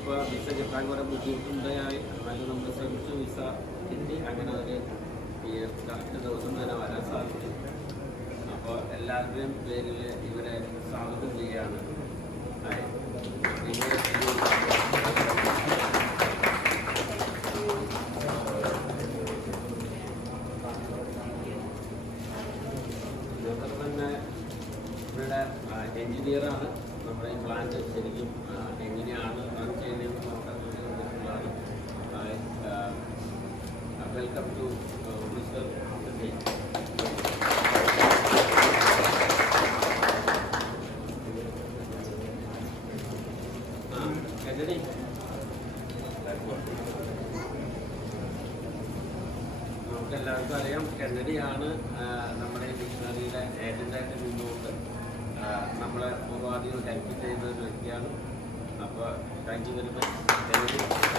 നമുക്കിപ്പോൾ വിസ കിട്ടാൻ കുറേ ബുദ്ധിമുട്ടുണ്ടായി, എന്നാലും നമ്മൾ ശ്രമിച്ചു വിസ കിട്ടി. അങ്ങനെ ഒരു കറക്റ്റ് ദിവസം തന്നെ വരാൻ സാധിച്ചു. അപ്പോൾ എല്ലാവരുടെയും പേരിൽ ഇവരെ സ്വാഗതം ചെയ്യുകയാണ്. തന്നെ ഇവിടെ എഞ്ചിനീയറാണ്. നമ്മുടെ ഈ പ്ലാന്റ് ശരിക്കും എങ്ങനെയാണ് റൺ ചെയ്യുന്നതെന്ന് നോക്കാൻ. Welcome to mister Kennedy. നമുക്കെല്ലാവർക്കും അറിയാം, കെന്നഡിയാണ് നമ്മുടെ ഈ ഡിക്ഷണറിയുടെ ഏജൻ്റായിട്ട് നിന്നുകൊണ്ട് നമ്മളെ പൂർവാധികം ഹെൽപ്പ് ചെയ്യുന്ന ഒരു വ്യക്തിയാണ്. അപ്പോൾ താങ്ക് യു വെരി മച്ച്.